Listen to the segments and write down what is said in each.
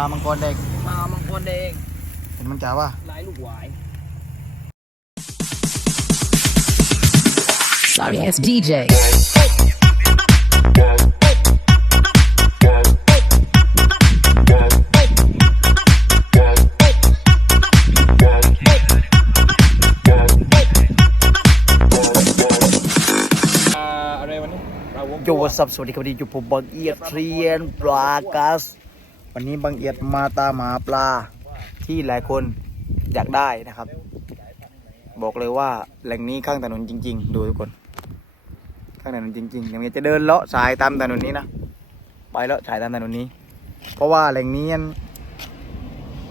ปลามังกรแดงมามังกรแดงเห็นมันจ๋าว่าลายลูกหวาย Sorry ass DJ. อะไรวันนี้ปลาวงโยสับสวัสดีครับวันนี้อยู่ผมบางเอียดเรียนปลากัส วันนี้บางเอียดมาตามหาปลาที่หลายคนอยากได้นะครับ บอกเลยว่าแหล่งนี้ข้างถนนจริง ๆ ดูทุกคน ข้างถนนจริงๆเดี๋ยวมันจะเดินเลาะสายตามถนนนี้นะไปเลาะสายตามถนนนี้ เพราะว่าแหล่งนี้มัน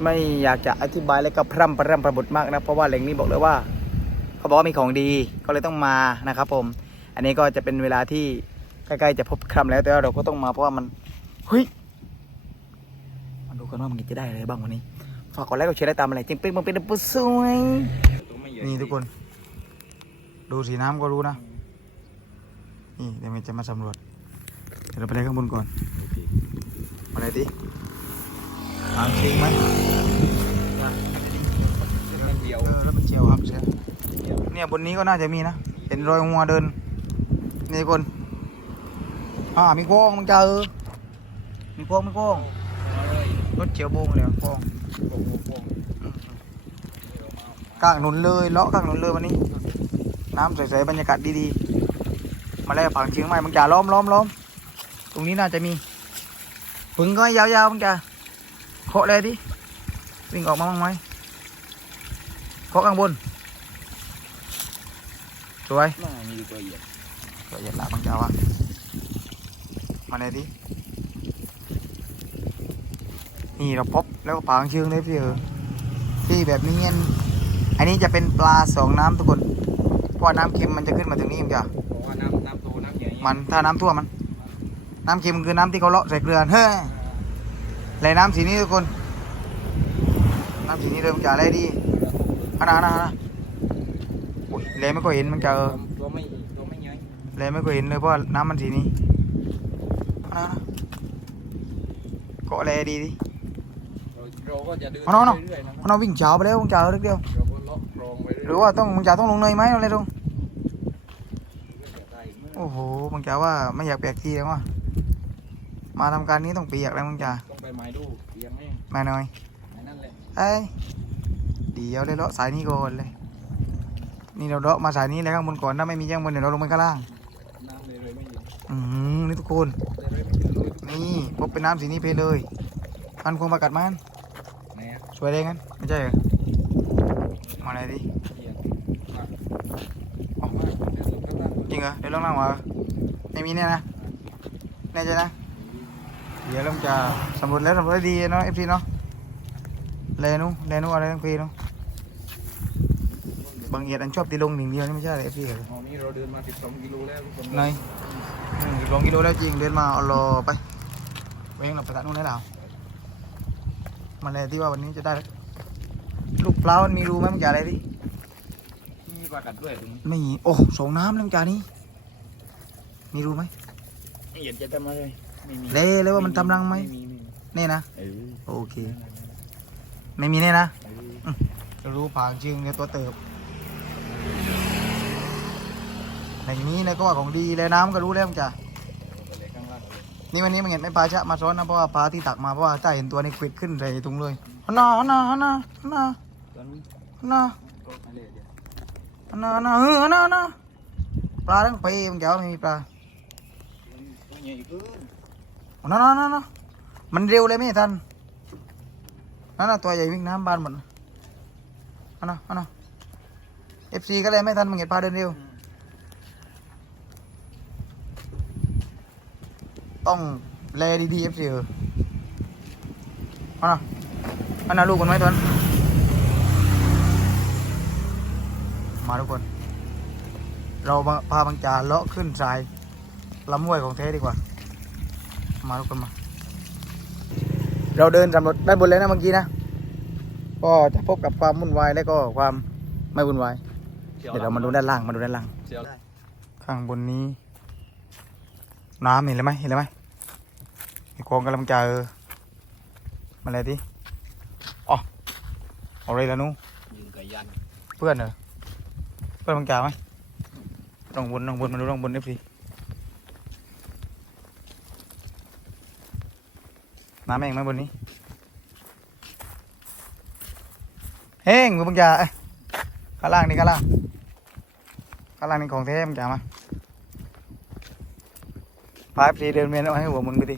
ไม่อยากจะอธิบายแล้วก็พร่ำพร่ำประบทมากนะเพราะว่าแหล่งนี้บอกเลยว่า เขาบอกว่ามีของดีก็เลยต้องมานะครับ ผม อันนี้ก็จะเป็นเวลาที่ใกล้ๆจะพบคำแล้วแต่ว่าเราก็ต้องมาเพราะว่ามันเฮ้ย กันว่ามันจะได้อะไรบ้างวันนี้ฝากกดไลค์กดแชร์ได้ตามอะไรจริงเป็นมันเป็นปุ๊บสวยตัวไม่ใหญ่นี่ทุกคน ดูสีน้ำก็รู้นะ นี่เดี๋ยวมันจะมาสำรวจ เดี๋ยวเราไปได้ข้างบนก่อนมาไหนดิหางชิงไหมมันเดียวเออแล้วมันเจียวครับเชียเนี่ยบนนี้ก็น่าจะมีนะ เห็นรอยงัวเดิน นี่คน อ่ามีโค้งมึงเจอมีโค้งมีโค้ง รถเจียวโบงเลยอะโค้งกลางหนุนเลยเลาะกลางหนุนเลยวันนี้ น้ำใสๆบรรยากาศดีๆ มาแล้วฝั่งเชียงใหม่มึงจ่าล้อมล้อมล้อมตรงนี้น่าจะมีปึงก็ให้ยาวๆมึงจ่าเคาะเลยดิวิ่งออกมาบ้างไหมเคาะข้างบนสวยน่ามีตัวใหญ่ละเอียดละบางจ่าวะมาเลยดิ นี่เราพบแล้วก็ปางเชิงเลยพี่เออที่แบบนี้อันอันนี้จะเป็นปลาสองน้ำทุกคนเพราะว่าน้ำเค็มมันจะขึ้นมาถึงนี่มั้งจ้ะเพราะว่าน้ำน้ำโตน้ำใหญ่มันถ้าน้ำท่วมมัน น้ำเค็มคือน้ำที่เขาเลาะใส่เกลือเฮ้ยไหลน้ำสีนี้ทุกคน น้ำสีนี้เริ่มจะอะไรดีอันนั้นอันนั้นอันนั้นโอ้ยเลยไม่ค่อยเห็นมันจะเออตัวไม่ตัวไม่ใหญ่เลยไม่เคยเห็นเลยเพราะว่าน้ำมันสีนี้เอานะเกาะแลดีดิ เราเราก็จะเดินเอาน้องเรื่อยๆนะมันเอาวิ่งเช้าไปแล้วมึงเช้าเล็กเดียวเราก็เลาะคลองไปเรื่อยๆหรือว่าต้องมึงเช้าต้องลงเนยไหมอะไรตรงได้เมื่อโอ้โหมึงเช้าว่าไม่อยากแปลกทีแล้วว่ะมาทำการนี้ต้องเปียกแล้วมึงเช้าต้องไปไม้ดูเตียงแม่งมาหน่อย ไอ้นั่นแหละเอ้ยเดี๋ยวเลยเลาะสายนี้ก่อนเลย นี่เราเลาะมาสายนี้แล้วข้างบนก่อนถ้าไม่มีข้างบนเดี๋ยวเราลงไปข้างล่าง น้ำเลยเลยไม่เยอะอืมนี่ทุกคน เลยเลยไม่เยอะเลยนี่พบเป็นน้ำสีนี้เพเลย มันคงมากัดมันไหนอะส วยเลยงั้นไม่ใช่เหรอมาเลยดิเตียงอะออกมาเดี๋ยวลงข้างล่างจริงเหรอเดี๋ยวลองนั่งมาไม่มีเนี่ยนะแน่ใจนะเดี๋ยวเราจะสำรวจแล้วสำรวจได้ดีเนาะเอฟซีเนาะเลนูเลนูอะไรทั้งปีเนาะบางเอียดอันชอบตีลงหนึ่งเดียวนี่ไม่ใช่เอฟซีเหรออ๋อนี่เราเดินมา12กิโลแล้วทุกคนไหนอืมลองกิโลแล้วจริงเดินมาเอารอไปเว้งเราไปตัดนู่นได้แล้ว มาเลยที่ว่าวันนี้จะได้ ลูกเปล่ามันมีรูไหมมันจะอะไรดิมีปลากัดด้วยตรงนี้ไม่มีโอ้สองน้ำแล้วมันจะนี่มีรูไหมเห็นจะทำอะไรไม่มีเละเลยว่ามันทำรังไหมไม่มีไม่มีนี่นะเออโอเค ไม่มีนี่นะเออรู้ผางจริงเลยตัวเติบอย่างนี้เลยก็ว่าของดีเลยน้ำก็รู้แล้วมันจะ นี่วันนี้มันเห็นไม่ปลาชะมาซ้อนนะเพราะว่าปลาที่ตักมาเพราะว่าถ้าเห็นตัวนี้ควิดขึ้นใส่ถุงเลยฮันนาฮันนาฮันนาฮันนาอนนี้ฮันนาก็อะไรเดี๋ยวฮันนาฮันนาเออฮันนาฮันนาปลาทั้งปีมันจะว่าไม่มีปลาหญ่ขึ้นฮันนาฮันนาฮันามันเร็วเลยไม่ทันนั่นน่ะตัวใหญ่วิ่งน้ำบานหมดฮันนาฮันนาเอฟซีก็เลยไม่ทันมันเห็นปลาเดินเร็ว ต้องแลดีๆเอฟซีเออเอานะเอานะลูกมันไหมทวนมาทุกคน เรามาพาบางจาเลาะขึ้นสายลำห้วยของเทดีกว่า มาทุกคนมา เราเดินสำรวจด้านบนแล้วนะเมื่อกี้นะ ก็จะพบกับความวุ่นวายและก็ความไม่วุ่นวาย เดี๋ยวเรามาดูด้านล่าง มาดูด้านล่างเสียวข้างบนนี้ น้ำเห็นเลยไหมเห็นเลยไหมไอ้ กองกำลังจะเออมาเลยดิอ๋อเอาเลยละนูยิงไก่ยันเพื่อนเหรอเพื่อนบังจ่าไหมลองบนลองบนมาดูลองบนเอฟซีน้ำเองไหมบนนี้เฮ้งมือบังจ่าเข้างล่างนี่ข้างล่างข้างล่างนี่ของแท้บังจ่ามาพาเอฟซีเดินเวียนเอาให้หัวมุนไปดิ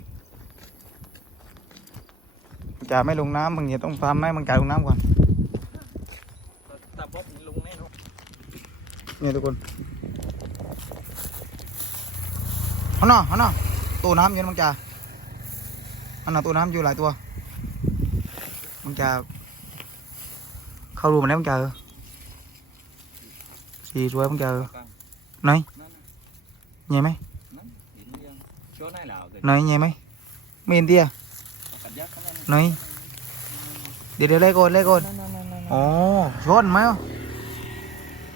จ่าไม่ลงน้ำบางทีต้องทำให้บังจ่าลงน้ำก่อนแต่บ๊อบลงแน่นอนเนี่ยทุกคนฮันน่ะฮันน่ะตู้น้ำอยู่นะมังจ่าฮันน่ะตู้น้ำอยู่หลายตัวมังจ่าเข้ารูมาแล้วมังจ่าเออสีสวยมังจ่าเออไหนนั่นใหญ่ไหมนั่นเห็นยังโชว์ได้แล้วเกิดไหนใหญ่ไหมไม่เห็นเตี้ยกั ดยักษ์นั่นไหนเดี๋ยวเดี๋ยวไล่ก่อนไล่ก่อนนั่นนั่นนั่นอ๋อชนไหมอะ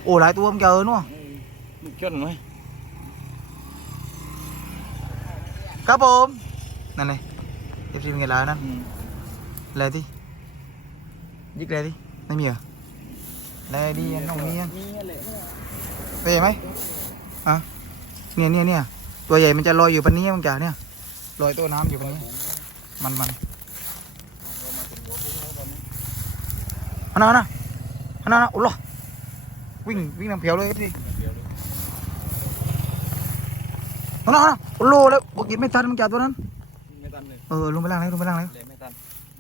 โอ้หลายตัวมังจ่าเออนู่นลูกชนไหมครับผมนั่นเลยเอฟซีเป็นไงล่ะนั่นเลยดิยิกเลยดิไม่มีเหรอเลยดิน้องเมียนมีอะไรตัวใหญ่ไหมอะเนี่ยเนี่ยเนี่ยตัวใหญ่มันจะลอยอยู่ปันนี้มังจ่าเนี่ยลอยตัวน้ำอยู่ปันนี้ มันมัน อันนั้นอันนั้นอันนั้นโอ้โหวิ่งวิ่งน้ำเพียวเลยพี่อันนั้นอันนั้นโอ้โหแล้วบอกกินไม่ทันมังจ่าตัวนั้นไม่ตันเลยเออลงไปล่างเลยลงไปล่างเลยเลยไม่ตัน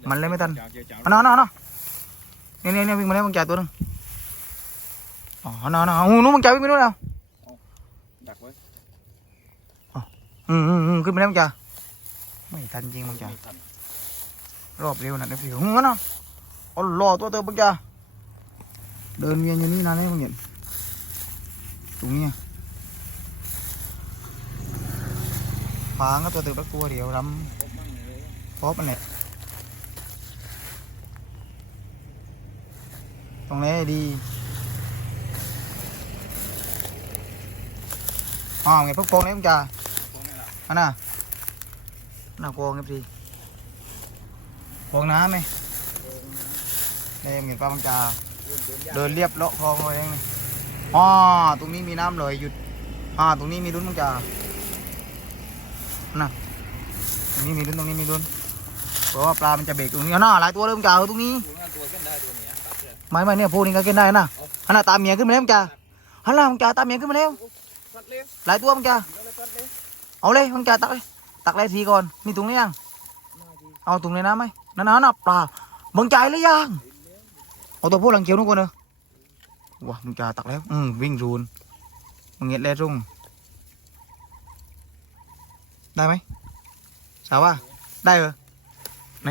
มันเลยไม่ตันเจ้าเจ้าเจ้าอันนั้นอันนั้นอันนั้นเนี่ยเนี่ยเนี่ยวิ่งมาแล้วมังจ่าตัวนึงอ๋ออันนั้นอันนั้นอู้นู้นมังจ่าวิ่งไปนู้นแล้วดักไว้อืมอืมอืมขึ้นไปแล้วมังจ่าไม่ทันจริงมังจ่าไม่ทันรอบเร็วนะเดี๋ยวพี่หงกันนะ อ๋อรอตัวเติมมังจ่าเดินเวียนอยู่นี่นานแล้วมังเห็นตรงนี้ฟางก็ตัวเติมตัวเดียวรบ๊อบมั่งเลยำพบมันเนี่ยตรงนี้ดีอ๋อไงพวกโป่งเลยมังจ่าพวกนี้ล่ะอันน่ะน่ะกองครับสิกองน้ำไหม นี่ยเหมือนปลาบังจาเดินยากเดินเรียบเลาะคลองเลยนี่อ๋อตรงนี้มีน้ำเลยหยุดอ่าตรงนี้มีลุ้นบังจาน่ะตรงนี้มีลุ้นตรงนี้มีลุ้นเพราะว่าปลามันจะเบรกตรงนี้เอาหน้าหลายตัวเลยบังจาเออตรงนี้ตัวนั้นตัวขึ้นได้ตัวเนี้ยตัดเชือกไม่ไม่เนี่ยพวกนี้ก็กินได้นะอันน่ะตามเมียขึ้นมาแล้วบังจาฮัลโหลบังจาตามเมียขึ้นมาแล้วตัดเร็วหลายตัวบังจาเดี๋ยวเลยตัดเร็วเอาเลยบังจาตักเลยตักเลยทีก่อน มีถุงหรือยังมาดีเอาถุงในน้ำไหมนั่นน่ะปลาบังจ่ายหรือยัง เอาตัวพวกหลังเขียวนู่นก่อนเนอะว้ามึงจ่าตักแล้ว อืมวิ่งรูนมึงเงียดแล้วรุ่ง ได้ไหมสาวว่า ได้เหรอไหน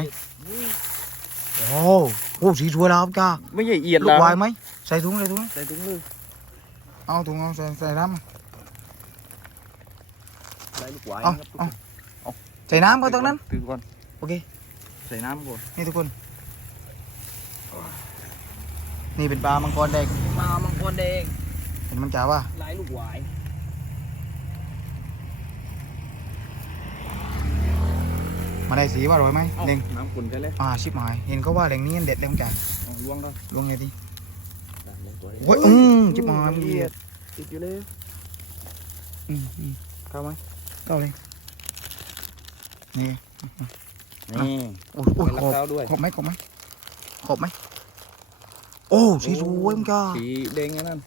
โอ้โหสีสวยแล้วครับจ้าไม่ใช่เอียดลูกวายไหมใส่ถุงใส่ถุงใส่ถุงเลยเอาถุงเอาใส่ใส่น้ำใส่ลูกหวายเอาครับเอาใส่น้ำก่อนตรงนั้นถือก่อนโอเคใส่น้ำก่อนนี่ทุกคน นี่เป็นปลามังกรแดงมามังกรแดงเห็นมันจ่าว่าลายลูกหวายมาได้สีว่าอร่อยไหมเด้งน้ำขุ่นกันเลยอ่าชิบหาย เห็นเขาว่าแดงนี้เด็ดเลยมันจ่าเอาล่วงแล้วลงไงดิได้เลยตัวนี้โอ้ยอืมชิบหายมันเอียดติดอยู่เลยอืมอืมเข้าไหมเข้าเลยนี่นี่โอ้ยโอ้ยรัขกอบเท้าด้วยขอบไหมขอบไหมขอบไหมโอ้สีสวยมันจ่าสีแดงอย่างนั้น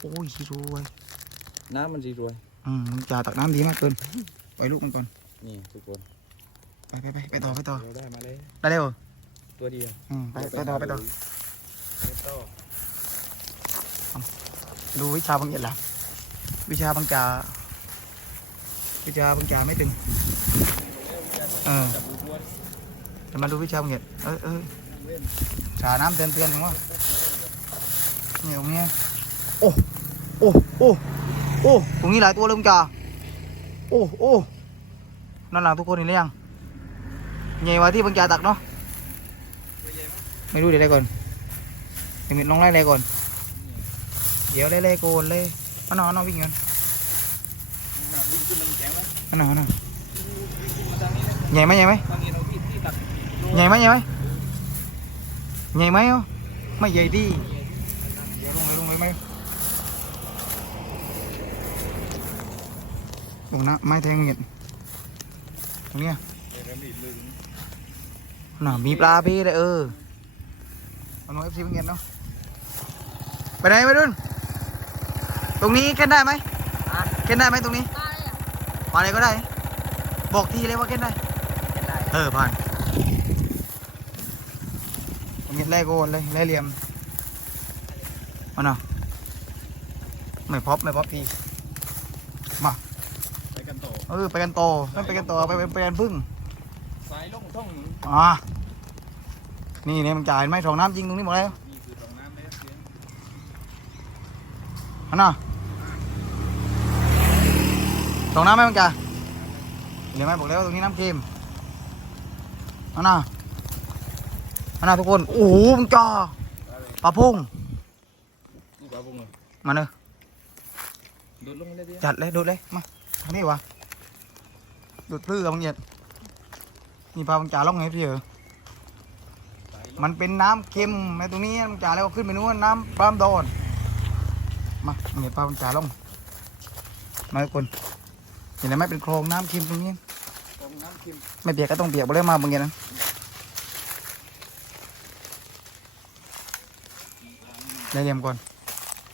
โอ้ยสีสวย น้ำมันสีสวยอืมมันจ่าตักน้ำดีมากเกินปล่อยลูกมันก่อนนี่ทุกคนไปไปไปไปต่อไปต่อเราได้มาเลยได้เร็วตัวเดียวอืมไปไปต่อไปต่อไปต่อดูวิชาบางอย่างละวิชาบางจ่าวิชาบางจ่าไม่ตึงเออจับดูตัวเดี๋ยวมาดูวิชาบางอย่างเออเออ ชาน้ำเตือนเตือนถึงว่าเนี่ยตรงเนี้ยโอ้โอ้โอ้โอ้ตรงนี้หลายตัวเลยบางจ่าโอ้โอ้นั่นหลังทุกคนเห็นหรือยังใหญ่กว่าที่บางจ่าตักเนาะไม่รู้เดี๋ยวอะไรก่อนเดี๋ยวมิดลองไล่อะไรก่อน เดี๋ยวไล่ๆก่อนเลยอันนอนนอนวิ่งกันวิ่งขึ้นมันอันนอนอันนอนวิ่งมาทางนี้นะใหญ่ไหมใหญ่ไหมทางนี้เราที่ที่ตัดโลใหญ่ไหมใหญ่ไหม ใหญ่ไหมอะไม่ใหญ่ดิเดี๋ยวลงเลยลงเลยไหมลงนะไม้แทงเงียดตรงเนี้ยเดี๋ยวมีลึงน่ะมีปลาพี่เลยเออเอาหน่อยเอฟซีเงียดเนาะไปไหนไปดุนตรงนี้เก้นได้ไหมเก้นได้ไหมตรงนี้มาเลยก็ได้ บอกทีเลยว่าเก้นได้เออผ่าน ตรงนี้แล่โกนเลยแล่เหลี่ยมมาหน่ะไม่พบไม่พบทีมาไปกันต่อเออไปกันโตอไม่ไปกันโตอไปไปไปกันพึ่งสายลงท่องอ่านี่เนี่ยมันจ่ายไหมทองน้ำจริงตรงนี้หมดแล้วนี่คือตรงน้ำเลยเสียงอันน่ะทองน้ำไหมมันจ่ายเดี๋ยวไหมบอกแล้วตรงนี้น้ำเค็มอันน่ะอั นน่ะทุกคนโอ้โหมันจ่าปลาพุ่งนี่ปลาบุ้งเลยมาเนอะดูดลงเลยเสียงจัดเลยดูดเลยมาทางนี้วะดูดปลื้อบางเอียดนี่ปลาบางจ่าล่องไงพี่เออสายลงมันเป็นน้ำเค็มในตรงนี้บางจ่าแล้วก็ขึ้นไปนู้นน้ำปลาโดนมาบางเอียดปลาบางจ่าล่องมาทุกคนเห็นไหมเป็นโครงน้ำเค็มตรงนี้ตรงน้ำเค็มไม่เปียกก็ต้องเปียกไปเลยมาบางเอียดนะ ได้เหลี่ยมก่อน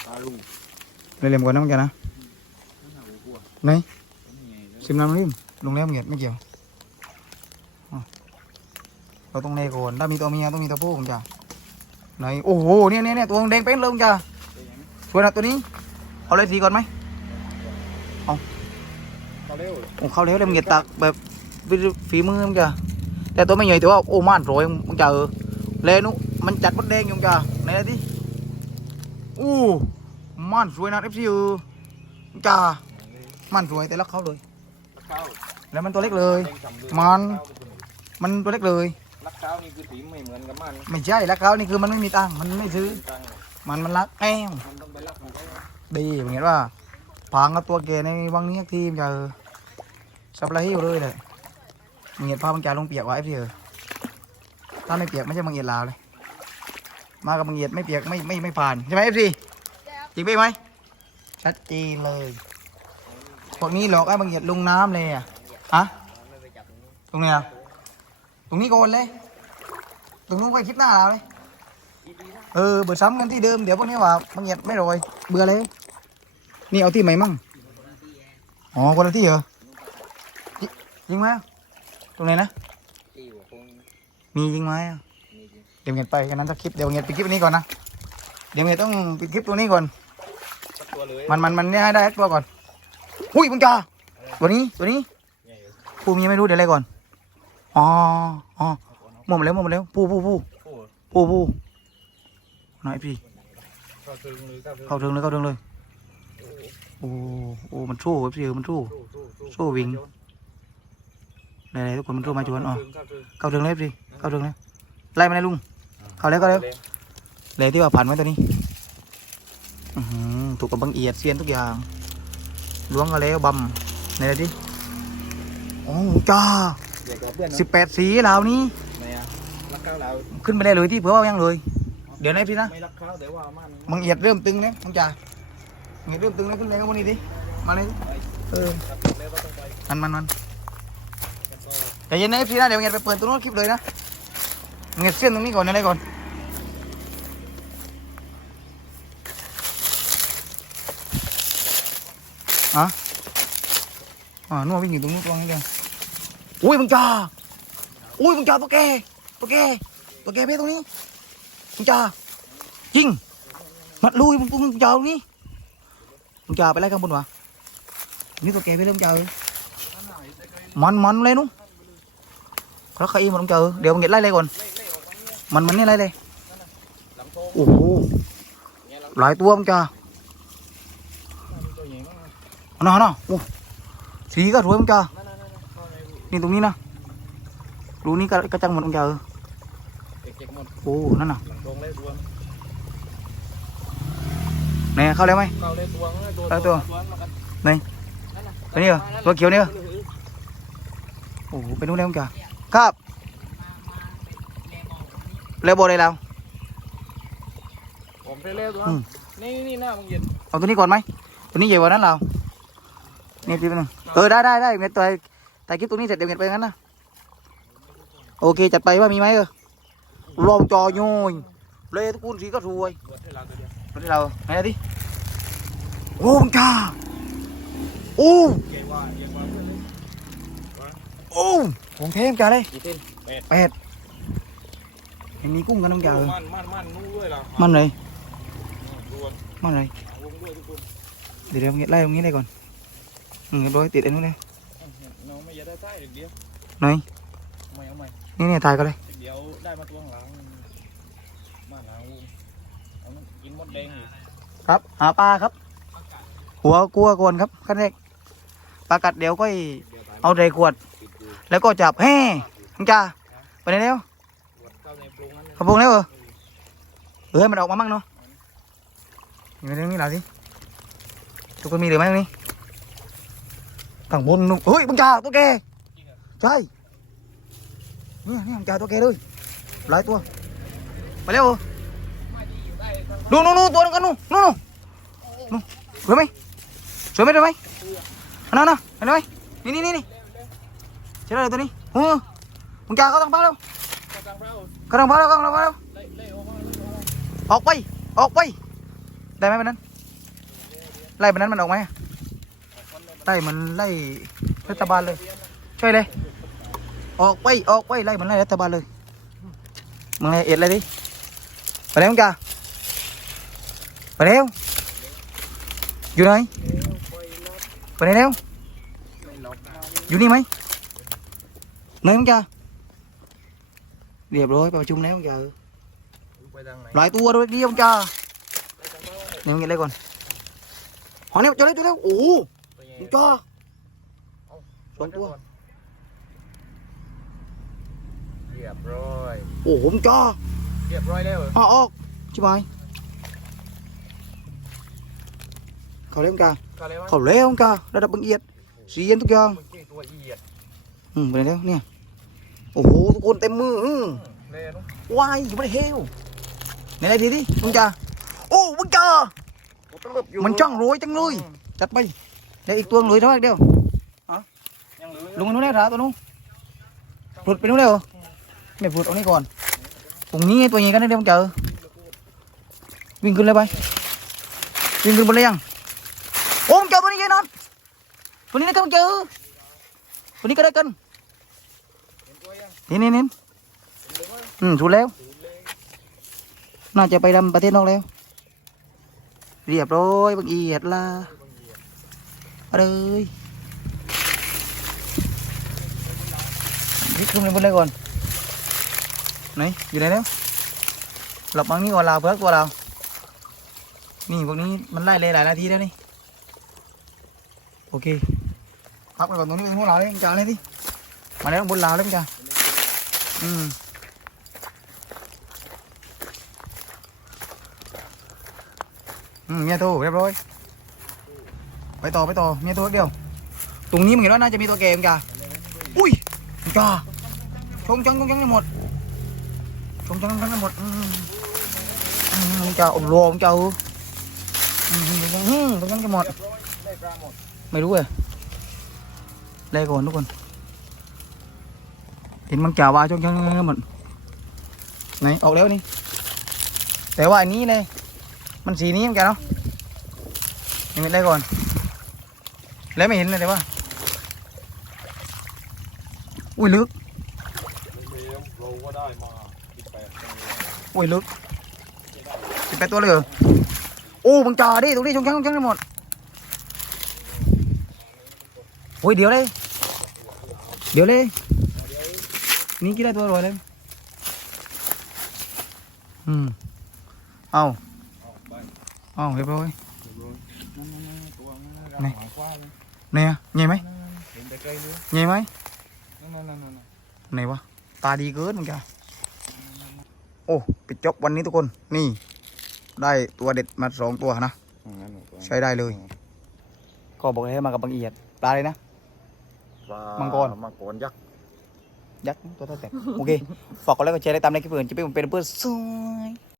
ปลาลูกได้เหลี่ยมก่อนนะบางจ่านะน่าหัวไหนนี่ไงแล้วซิมน้ำริมลงแล้วบางเอียดไม่เกี่ยวอะเราต้องเนก่อนถ้ามีตัวเมียต้องมีตัวผู้บางจ่าไหนโอ้โหเนี่ยเนี่ยเนี่ยตัวแดงเป็นเลยบางจ่าเป็นยังไงช่วยนะตัวนี้เอาเลยทีก่อนไหมเขาเร็วโอ้เข้าเร็วเลยมึงอย่าตักแบบฝีมือมึงจ้ะแต่ตัวไม่ใหญ่แต่ว่าโอ้ม่านโรยมึงจ้ะเออเลนุมันจัดมดแดงอยู่มึงจ้ะไหนนะที่ อู้ม่านสวยนะเอฟซีเออมึงจ้ะม่านสวยแต่ละเขาเลยข้าวแล้วมันตัวเล็กเลย แดงฉ่ำเลยมัน มันตัวเล็กเลย รักข้าวนี่คือสีไม่เหมือนกับมันไม่ใช่แล้วเขานี่คือมันไม่มีตังค์มันไม่ซื้อ ตังค์มันมันรักแอ้วมันต้องไปรักมันได้ดีมึงเห็นว่าพางกับตัวแกในวังนี้ทีมจ้ะเออสับไรหิวเลยเลยมึงเห็นภาพมึงจ่าลงเปียกไว้พี่เออถ้าไม่เปียกไม่ใช่มึงเอียดลาวเลย มากับมึงเอียดไม่เปียกไม่ไม่ไม่ผ่านใช่ไหมเอฟซีจริงไหมชัดเจนเลยพวกนี้หลอกไอ้มึงเอียดลงน้ำเลยอะฮะตรงไหนอะตรงนี้โกนเลย ตรงนู้นไปคลิปหน้าเราเลยเออเบิดซ้ำกันที่เดิมเดี๋ยวพวกนี้ว่ามึงเอียดไม่รอยเบื่อเลย นี่เอาที่ไหนมั่งอ๋อคนละที่เหรอจริงไหมตรงไหนนะมีจริงไหมอะ เดี๋ยวเงียบไปกันนั้นสักคลิปเดี๋ยวเงียบปิดคลิปนี้ก่อนนะเดี๋ยวเงียบต้องปิดคลิปตัวนี้ก่อนสักตัวเลยมันมันมันเนี่ยให้ได้ตัวก่อนอุ้ยมึงจ้าตัวนี้ตัวนี้ใหญ่เลยผู้มียังไม่รู้เดี๋ยวอะไรก่อนอ๋ออ๋อหมดแล้วหมดแล้วผู้ผู้ผู้โอ้ผู้ผู้หน่อยพี่เข้าถึงเลยเข้าถึงเข้าถึงเลยเข้าถึงเลยโอ้โอ้มันสู้พี่เออมันสู้สู้สู้สู้สู้วิ่งไหนๆทุกคนมันสู้มาชวนอ๋อเข้าถึงเข้าถึงเลยพี่เข้าถึงเลยไล่มาเลยลุง เข้าแล้วเข้าแล้วเลยที่ว่าผ่านไว้ตัวนี้อื้อหือถูกกับบังเอียดเซียนทุกอย่างล้วงกันแล้วบำไหนดิโอ้จ้าเด็กกับเพื่อนสิบแปดสีแล้วนี้ไหนอะรักข้าวเราขึ้นไปได้เลยที่เผื่อว่ายังเลย เดี๋ยวนะพี่นะไม่รักข้าวแต่ว่ามันบังเอียดเริ่มตึงแล้วบังจ่าบังเอียดเริ่มตึงแล้วขึ้นไปข้างบนนี้ดิมาเลยเออครับแล้วก็ต้องไปมันมันมันกันต่อแต่เย็นนะพี่นะเดี๋ยวบังเอียดไปเปิดตัวนู้นคลิปเลยนะบังเอียดเส้นตรงนี้ก่อนอะไรก่อน อะอ่านู่นวิ่งอยู่ตรงนู้นตรงนี้เดียวอุ้ยบังจ่าอุ้ยบังจ่าตัวแกตัวแกตัวแกเพ่ตรงนี้บังจ่าจริงมัดลุยมึงมึงจ่าตรงนี้มึงจ่าไปไล่ข้างบนวะนี่ตัวแกเพ่เริ่มจ่าเลยมันมันเลยนุ้งแล้วใครมันต้องเจอเดี๋ยวมึงเก็บไล่เลยก่อนมันมันนี่ไล่เลยโอ้โหหลังหลายตัวมึงจ่า มีตัวใหญ่มาก เอาหน่อยเอาหน่อยโอ้สีก็สวยมึงจ่านั่นนั่นนั่นเข้าในนี่ตรงนี้นะรูนี้ก็กระจังหมดมึงจ่าเออเด็กๆหมดโอ้นั่นน่ะหลังตรงเลยตัวไหนเข้าแล้วไหมเข้าเลยตัวเลยตัวเข้าตัวตัวแล้วกันไหนนั่นน่ะตัวนี้เหรอตัวเขียวนี่เหรอโอ้โหไปนู่นแล้วมึงจ่าครับแล้วบอกเลยเราผมไปเร็วตัวอืมนี่นี่หน้ามึงเย็นเอาตัวนี้ก่อนไหมตัวนี้ใหญ่กว่านั้นเรา นี่ทีนึงเออได้ได้ได้เงียตัวถ่ายคลิปตัวนี้เสร็จเดี๋ยวเงียไปงั้นนะโอเคจัดไปว่ามีไหมเออลองจอโยยเลยทุกคนสีก็สวยบวชให้เราตัวเดียวตัวนี้เราไหนดิโอ้มึงจ้าโอ้เก่งว่าเก่งว่าเพื่อนเลยโอ้ของเทมจ้าเลยกี่เต้นแปดเห็นมีกุ้งกันน้ำจ้าเออมันมันมันนู้ด้วยล่ะมันเลยดวนมันเลยวงด้วยทุกคนเดี๋ยวเดี๋ยวไล่ตรงนี้ได้ก่อนอืม เรียบร้อยติดอันนู้นเลยน้องไม่อยากได้ใต้เดียวไหนไม่เอาใหม่นี่เนี่ยถ่ายกันเลยเดี๋ยวได้มาตัวข้างหลังบ้านหลังวงเอามันกินมดแดงอยู่ครับหาปลาครับ หัวกลัวก่อนครับขั้นแรกปลากัดเดี๋ยวก็เดี๋ยวตายเอาใส่ขวดติดอยู่แล้วก็จับแห่มึงจ้าไปไหนแล้วบวชเข้าในโพรงนั้นขบวงแล้วเหรอเออให้มันออกมามั่งเนาะอยู่ในนี้หล่ะสิทุกคนมีหรือไม่ตรงนี้ ข้างบนนู่นเฮ้ยมึงจ้าตัวแกใช่เนี่ยเนี่ยมึงจ้าตัวแกเลยหลายตัวไปแล้วเหรอนู่นนู่นนู่นตัวนึงกันนู่นนู่นนู่นสวยไหมสวยไหมสวยไหมอันนั้นนะเห็นไหมนี่นี่นี่นี่ใช่เลยตัวนี้เออมึงจ้าเขาตั้งเป้าแล้วกระจังเรากำลังพอแล้วกำลังพอแล้วไล่ไล่ออกมาไล่าออกไปออกไปได้ไหมมันนั้นไล่มันนั้นมันออกไหม ไล่มันไล่รัฐบาลเลยช่วยเลย ออกไปออกไปไล่มันไล่รัฐบาลเลยมึงไงเอ็ดอะไรดิไปแล้วมึงกาไปแล้วอยู่ไหนไปไหนแล้วอยู่นี่ไหมไหนมึงกาเรียบร้อยไปประชุมแล้วมึงกาหลายตัวด้วยดียวมึงกานี่มึงเก็บเลยก่อนหอนี่เจอแล้วเจอแล้วโอ้ มึงจ้าสองตัว เรียบร้อยโอ้โหมึงจ้าเรียบร้อยแล้วเหรออะออกชิบหายเขาเล่นกาก็เลยวะเขาเล่นการะดับบังเอียดสีเย็นทุกอย่างเมื่อกี้ตัวเอียดอืมไปไหนแล้วเนี่ยโอ้โหทุกคนเต็มมืออืมเล่นวายอยู่ไม่ได้เฮลไหนไหนดีดิมึงจ้าโอ้มึงจ้ามันจ้างรวยจังเลยจัดไป เดี๋ยวอีกตัวรวยเท่าไหร่เดียวยังลือลงมานู้นได้หราตัวนู้นปลุดไปนู้นได้เหรอไม่ปลุดเอานี่ก่อนตรงนี้ไงตัวใหญ่กันนะเดี๋ยวมึงเจอวิ่งขึ้นเลยไปวิ่งขึ้นบนเลยยังโอ้มเจอตัวนี้ไงนอนตัวนี้นะครับมึงเจอตัวนี้ก็ได้กันนี่นี่นี่อืมถูกแล้ว น่าจะไปดำประเทศนอกแล้ว เรียบร้อยบางเอียดละ เอาเลยยึดขึ้นไปบนเลยก่อนไหนอยู่ไหนแล้วหลับบางนี้ก่อนเราเพื่อตัวเรานี่พวกนี้มันไล่เลยหลายนาทีแล้วนี่โอเคพักไปก่อนตรงนี้ตรงนู้นเราเลยจ่าเลยดิมาแล้วบนเราเลยมึงจ่าอืมอืมเมียโตเรียบร้อย ไปต่อไปต่อมียโตเดียว ตรงนี้มึงเห็นว่าน่าจะมีตัวเกมจ้ะอุ้ยจ้าชงจังชงจังหมดชงจังชงจังหมดมึงจ้าอบรมจ้าอืมชงจังอืมชงจังให้หมดไม่รู้เลยไล่ก่อนทุกคน เห็นมังจ่าว่าชงจังให้หมดไหนออกแล้วนี่แต่ว่าอันนี้เลยมันสีนี้เหมือนกันเนาะยังไม่ได้ก่อน แล้วไม่เห็นเลยแต่ว่า อุ้ยลึกไม่เลี้ยงเราก็ได้มาสิบแปดอุ้ยลึกสิบแปดตัวเลยเหรอโอ้บังจ่าดิตรงนี้ชงชังชงชังให้หมดโอ้ยเดี๋ยวเลย เดี๋ยวเลย นี่กี่ได้ตัวรวยเลย อืม เอาเอาไปเอาเรียบร้อยเรียบร้อยนั่ เนี่ยใหญ่ไหมนั่นนั่นเห็นแต่ไกลเลยใหญ่ไหมนั่นนั่นนั่นนั่นไหนวะตาดีเกินมึงจ้ะโอ้ปิดจบวันนี้ทุกคนนี่ ได้ตัวเด็ดมาสองตัวนะนั่นใช้ได้เลย ก็บอกให้มากับบางเอียดปลาเลยนะปลามังกรมังกรยักษ์ยักษ์ตัวเท่าแต่โอเคฝากกดไลค์กดแชร์และตามในคลิปอื่นจะเป็นผมเป็นเพื่อนสวย